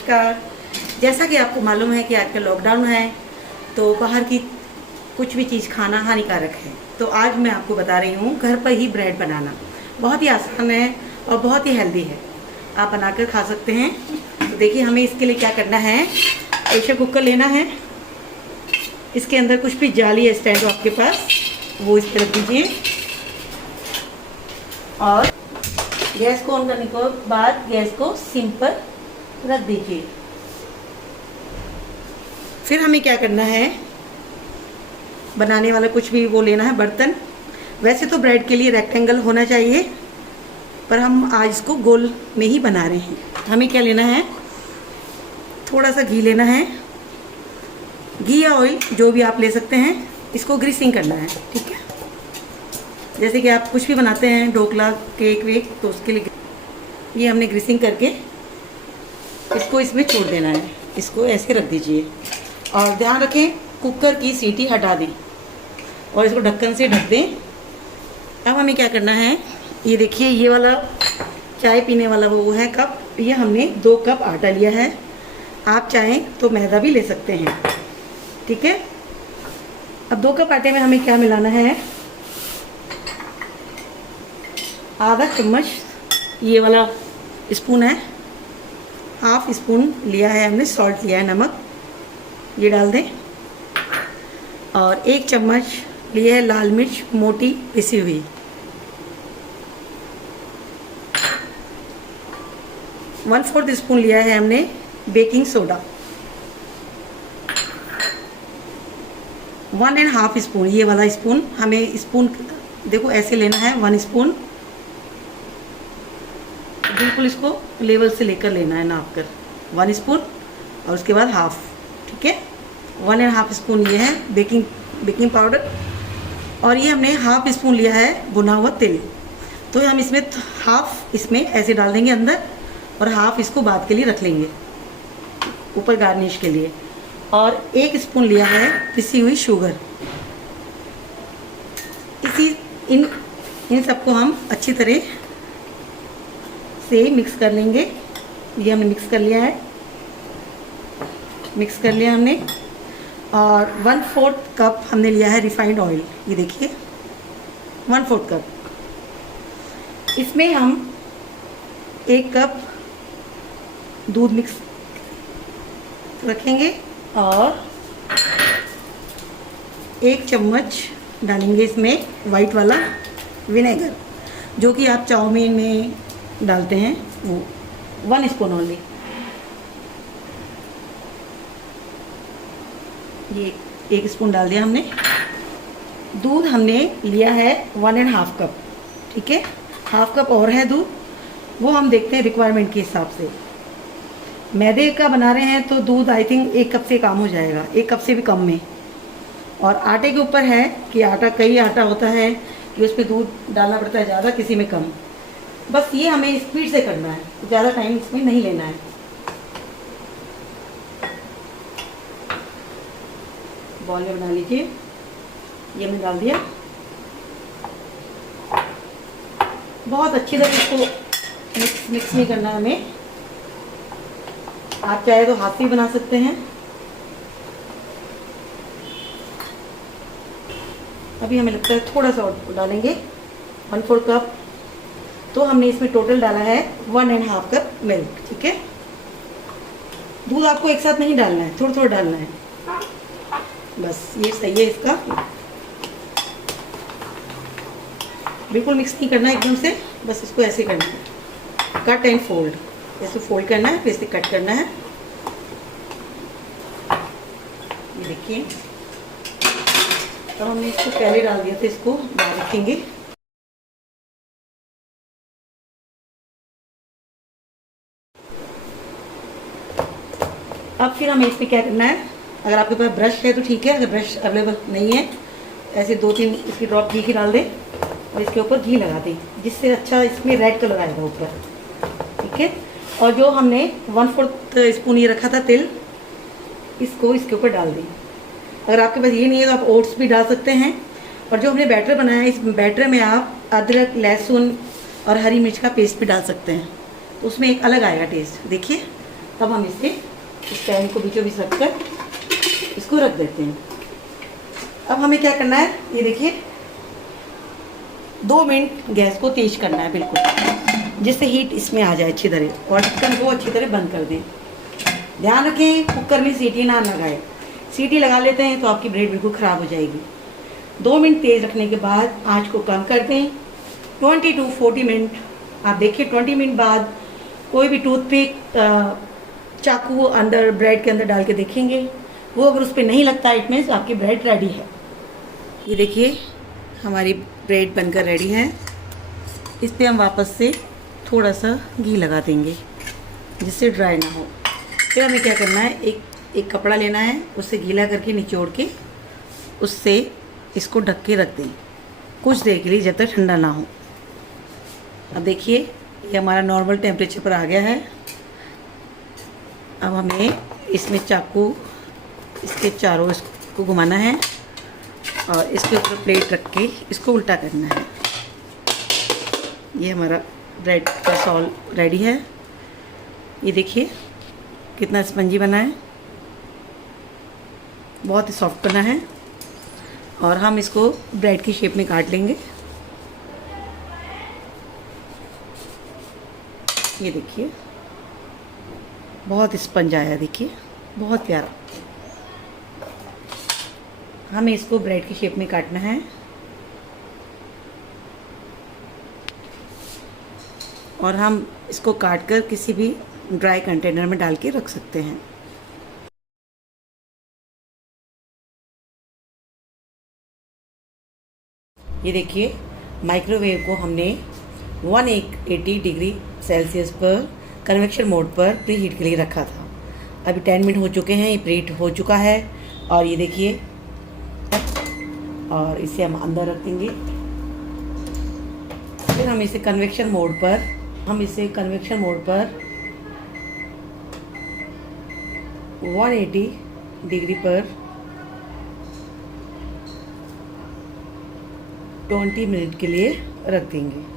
नमस्कार। जैसा कि आपको मालूम है कि आजकल लॉकडाउन है तो बाहर की कुछ भी चीज़ खाना हानिकारक है। तो आज मैं आपको बता रही हूँ घर पर ही ब्रेड बनाना। बहुत ही आसान है और बहुत ही हेल्दी है, आप बनाकर खा सकते हैं। तो देखिए हमें इसके लिए क्या करना है। प्रेशर कुकर लेना है, इसके अंदर कुछ भी जाली या स्टैंड हो आपके पास वो इस पर रख दीजिए और गैस को ऑन करने के बाद गैस को सिम पर रख दीजिए। फिर हमें क्या करना है, बनाने वाला कुछ भी वो लेना है बर्तन। वैसे तो ब्रेड के लिए रेक्टेंगल होना चाहिए, पर हम आज इसको गोल में ही बना रहे हैं। हमें क्या लेना है, थोड़ा सा घी लेना है, घी या ऑयल जो भी आप ले सकते हैं। इसको ग्रीसिंग करना है, ठीक है। जैसे कि आप कुछ भी बनाते हैं, ढोकला, केक वेक, तो उसके लिए ये हमने ग्रीसिंग करके इसको इसमें छोड़ देना है। इसको ऐसे रख दीजिए और ध्यान रखें कुकर की सीटी हटा दें और इसको ढक्कन से ढक दें। अब हमें क्या करना है, ये देखिए ये वाला चाय पीने वाला वो है कप, ये हमने 2 कप आटा लिया है। आप चाहें तो मैदा भी ले सकते हैं, ठीक है। अब 2 कप आटे में हमें क्या मिलाना है, आधा चम्मच ये वाला स्पून है, हाफ स्पून लिया है हमने सॉल्ट लिया है, नमक, ये डाल दें। और 1 चम्मच लिया है लाल मिर्च मोटी पिसी हुई। वन 1/4 स्पून लिया है हमने बेकिंग सोडा। 1.5 स्पून, ये वाला स्पून, हमें स्पून देखो ऐसे लेना है, 1 स्पून, बिल्कुल इसको लेवल से लेकर लेना है, नाप कर 1 स्पून और उसके बाद हाफ, ठीक है। 1.5 स्पून ये है बेकिंग पाउडर और ये हमने हाफ स्पून लिया है भुना हुआ तेल। तो हम इसमें हाफ इसमें ऐसे डाल देंगे अंदर और हाफ इसको बाद के लिए रख लेंगे ऊपर गार्निश के लिए। और 1 स्पून लिया है पिसी हुई शुगर। इन सबको हम अच्छी तरह से मिक्स कर लेंगे। ये हमने मिक्स कर लिया है, मिक्स कर लिया हमने। और 1/4 कप हमने लिया है रिफाइंड ऑयल, ये देखिए 1/4 कप। इसमें हम 1 कप दूध मिक्स रखेंगे और 1 चम्मच डालेंगे इसमें वाइट वाला विनेगर, जो कि आप चाउमीन में डालते हैं वो, 1 स्पून ओनली। ये 1 स्पून डाल दिया हमने। दूध हमने लिया है 1.5 कप, ठीक है। हाफ कप और है दूध, वो हम देखते हैं रिक्वायरमेंट के हिसाब से। मैदे का बना रहे हैं तो दूध आई थिंक 1 कप से कम हो जाएगा, 1 कप से भी कम में। और आटे के ऊपर है कि कई आटा होता है कि उस पर दूध डालना पड़ता है ज़्यादा, किसी में कम। बस ये हमें स्पीड से करना है, ज़्यादा टाइम इसमें नहीं लेना है। बॉल में बना लीजिए, ये हमने डाल दिया। बहुत अच्छी तरह इसको मिक्स नहीं करना है हमें। आप चाहे तो हाथ भी बना सकते हैं। अभी हमें लगता है थोड़ा सा और डालेंगे, 1/4 कप। तो हमने इसमें टोटल डाला है 1.5 कप मिल्क, ठीक है। दूध आपको एक साथ नहीं डालना है, थोड़ा थोड़ा डालना है, बस ये सही है इसका। बिल्कुल मिक्स नहीं करना है एकदम से, बस इसको ऐसे करना है, कट एंड फोल्ड। ऐसे फोल्ड करना है, फिर इसे कट करना है। ये देखिए, अब हमने इसको पहले डाल दिया था, इसको बाहर रखेंगे। अब फिर हमें इस पर क्या करना है, अगर आपके पास ब्रश है तो ठीक है, अगर ब्रश अवेलेबल नहीं है ऐसे 2-3 इसकी ड्रॉप घी की डाल दें और इसके ऊपर घी लगा दें, जिससे अच्छा इसमें रेड कलर आएगा ऊपर, ठीक है। और जो हमने 1/4 स्पून ये रखा था तेल, इसको इसके ऊपर डाल दें। अगर आपके पास ये नहीं है तो आप ओट्स भी डाल सकते हैं। और जो हमने बैटर बनाया है, इस बैटर में आप अदरक, लहसुन और हरी मिर्च का पेस्ट भी डाल सकते हैं, तो उसमें एक अलग आएगा टेस्ट। देखिए तब हम इसे इस पैन को बीचों बीच रख कर इसको रख देते हैं। अब हमें क्या करना है, ये देखिए 2 मिनट गैस को तेज करना है बिल्कुल, जिससे हीट इसमें आ जाए अच्छी तरह, और ढक्कन को अच्छी तरह बंद कर दें। ध्यान रखें कुकर में सीटी ना लगाएं, सीटी लगा लेते हैं तो आपकी ब्रेड बिल्कुल ख़राब हो जाएगी। 2 मिनट तेज़ रखने के बाद आंच को कम कर दें। 20 to 40 मिनट आप देखिए, 20 मिनट बाद कोई भी टूथपिक चाकू अंदर ब्रेड के अंदर डाल के देखेंगे, वो अगर उस पर नहीं लगता इट मीन्स आपकी ब्रेड रेडी है। ये देखिए हमारी ब्रेड बनकर रेडी है। इस पर हम वापस से थोड़ा सा घी लगा देंगे जिससे ड्राई ना हो। फिर हमें क्या करना है, एक कपड़ा लेना है, उससे गीला करके निचोड़ के उससे इसको ढक के रख दें कुछ देर के लिए, जब तक ठंडा ना हो। अब देखिए ये हमारा नॉर्मल टेम्परेचर पर आ गया है। अब हमें इसमें चाकू इसके चारों इसको घुमाना है और इसके ऊपर प्लेट रख के इसको उल्टा करना है। ये हमारा ब्रेड का सॉल रेडी है। ये देखिए कितना स्पंजी बना है, बहुत ही सॉफ्ट बना है। और हम इसको ब्रेड की शेप में काट लेंगे। ये देखिए बहुत स्पंज आया, देखिए बहुत प्यारा। हमें इसको ब्रेड की शेप में काटना है और हम इसको काट कर किसी भी ड्राई कंटेनर में डाल के रख सकते हैं। ये देखिए माइक्रोवेव को हमने 180 डिग्री सेल्सियस पर कन्वेक्शन मोड पर प्री हीट के लिए रखा था। अभी 10 मिनट हो चुके हैं, ये प्री हीट हो चुका है। और ये देखिए, और इसे हम अंदर रख देंगे। फिर हम इसे कन्वेक्शन मोड पर 180 डिग्री पर 20 मिनट के लिए रख देंगे।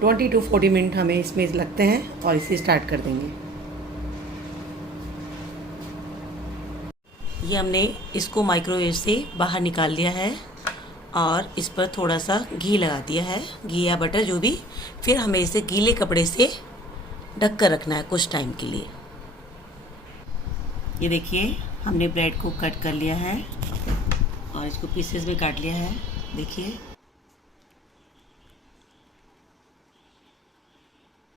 20 to 40 मिनट हमें इसमें लगते हैं और इसे स्टार्ट कर देंगे। ये हमने इसको माइक्रोवेव से बाहर निकाल लिया है और इस पर थोड़ा सा घी लगा दिया है, घी या बटर जो भी। फिर हमें इसे गीले कपड़े से ढक कर रखना है कुछ टाइम के लिए। ये देखिए हमने ब्रेड को कट कर लिया है और इसको पीसेस में काट लिया है। देखिए